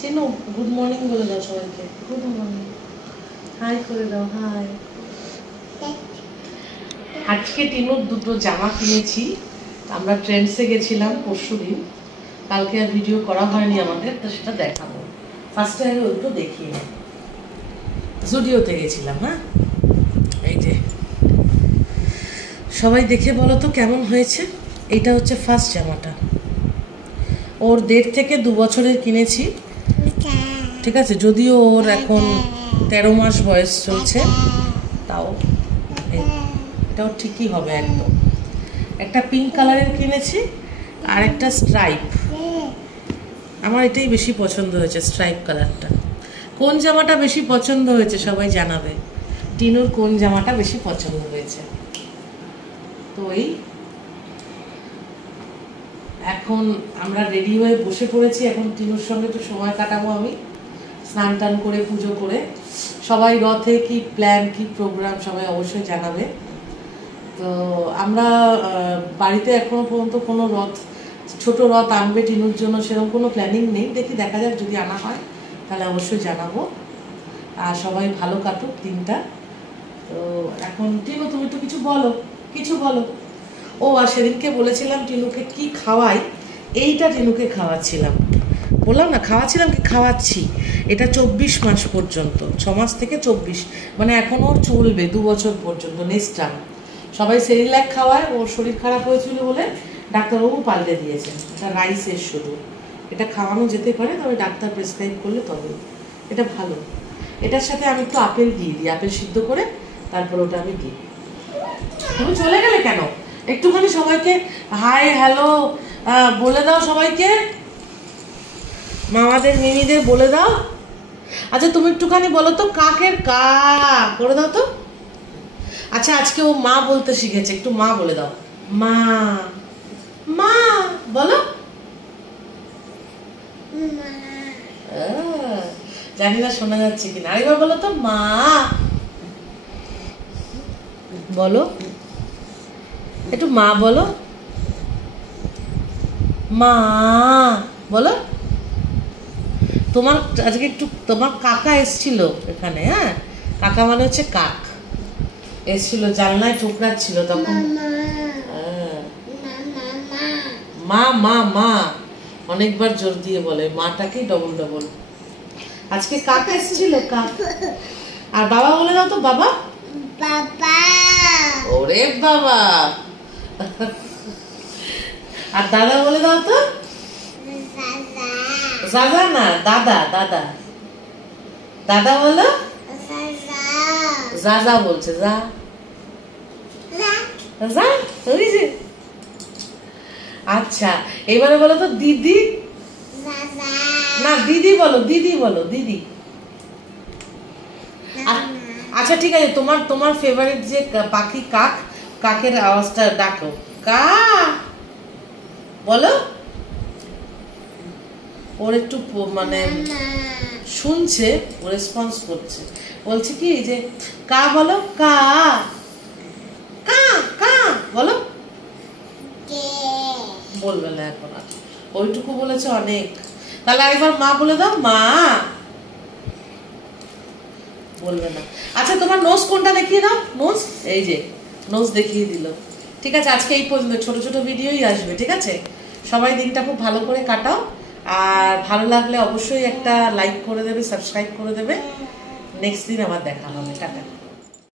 চিনো good morning বলে দাও সবাইকে। গুড মর্নিং, হাই করে দাও, হাই। আজকে টিনুর দুটো জামা কিনেছি। আমরা ট্রেন্ডসে গেছিলাম পরশুদিন, কালকে আর ভিডিও করা হয়নি আমাদের, তো সেটা দেখাবো। ফার্স্টে আগে ওইগুলো দেখিয়ে জুডিওতে গেছিলাম। হ্যাঁ, এই যে সবাই দেখে বলো তো কেমন হয়েছে। এইটা হচ্ছে ফার্স্ট জামাটা, ওর 1.5 থেকে 2 বছরের কিনেছি, ঠিক আছে। যদিও ওর এখন 13 মাস বয়স চলছে, তাও এটাও ঠিকই হবে একদম। একটা পিঙ্ক কালারের কিনেছি আর একটা স্ট্রাইপ। আমার এটাই বেশি পছন্দ হয়েছে, স্ট্রাইপ কালারটা। কোন জামাটা বেশি পছন্দ হয়েছে সবাই জানাবে। টিনুর কোন জামাটা বেশি পছন্দ হয়েছে। তো এই এখন আমরা রেডি হয়ে বসে পড়েছি। এখন টিনুর সঙ্গে একটু সময় কাটাবো আমি, স্নান টান করে পুজো করে। সবাই রথে কি প্ল্যান, কি প্রোগ্রাম সবাই অবশ্যই জানাবে। তো আমরা বাড়িতে এখনো পর্যন্ত কোনো রথ, ছোট রথ আনবে টিনুর জন্য সেরকম কোনো প্ল্যানিং নেই। দেখি, দেখা যাক, যদি আনা হয় তাহলে অবশ্যই জানাবো। আর সবাই ভালো কাটুক দিনটা। তো এখন টিনু তুমি তো কিছু বলো, কিছু বলো। ও আর সেদিনকে বলেছিলাম টিনুকে কি খাওয়াই, এইটা টিনুকে খাওয়াচ্ছিলাম। বললাম না খাওয়াচ্ছিলাম কি, খাওয়াচ্ছি। এটা 24 মাস পর্যন্ত, 6 মাস থেকে 24, মানে এখন ওর চলবে 2 বছর পর্যন্ত। নেক্সট টাইম সবাই সেরিল্যাক খাওয়ায়, ওর শরীর খারাপ হয়েছিল বলে ডাক্তারবাবু পাল্টে দিয়েছেন। এটা রাইসের শুধু, এটা খাওয়ানো যেতে পারে, তবে ডাক্তার প্রেসক্রাইব করলে তবে। এটা ভালো। এটার সাথে আমি একটু আপেল দিয়ে দিই, আপেল সিদ্ধ করে, তারপর ওটা আমি দিই। তুমি চলে গেলে কেন? একটুখানি সবাইকে হাই হ্যালো বলে দাও, সবাইকে মামাদের মিমিদের বলে দাও। আচ্ছা তুমি একটুখানি বলো তো কাকের কা করে দাও তো। আচ্ছা আজকে ও মা বলতে শিখেছে, একটু মা বলে দাও। মা, মা বলো। জানি না শোনা যাচ্ছে কিনা, আরেকবার বলো তো। মা বলো, একটু মা বলো, মা বলো। তোমার আজকে একটু তোমার কাকা এসছিল এখানে। হ্যাঁ, কাকা মানে হচ্ছে কাক, এসছিল, জানলায় ঠোকরাচ্ছিল তখন। মা মা মা অনেকবার জোর দিয়ে বলে, মাটাকেই ডবল ডবল। আজকে কাক এসছিল, কাক। আর বাবা বলে দাও তো, বাবা। বাবা, ওরে বাবা। আর দাদা বলে দাও তো। দাদা না, দাদা, দাদা, দাদা বলো। যা যা বলছে, যা যা, ওই যে। আচ্ছা এবারে বলো তো দিদি। না দিদি বলো, দিদি বলো, দিদি। আচ্ছা ঠিক আছে, তোমার তোমার ফেভারিট যে পাখি কাক, কাকের আওয়াজটা ডাকো, কা বলো। ওর একটু মানে শুনছে, ও রেসপন্স করছে, বলছে কি যে কা বলো, কা কা কা বলো। বলবে না এখন আর, ওইটুকু বলেছে অনেক। তাহলে আরেকবার মা বলে দাও, মা বলবে না। আচ্ছা তোমার নোজ কোনটা দেখিয়ে দাও, নোজ, এই যে নোজ দেখিয়ে দিল। ঠিক আছে, আজকে এই পর্যন্ত, ছোট ছোট ভিডিওই আসবে, ঠিক আছে। সবাই দিনটা খুব ভালো করে কাটাও। আর ভালো লাগলে অবশ্যই একটা লাইক করে দেবে, সাবস্ক্রাইব করে দেবে। নেক্সট দিন আবার দেখা হবে, টাটা।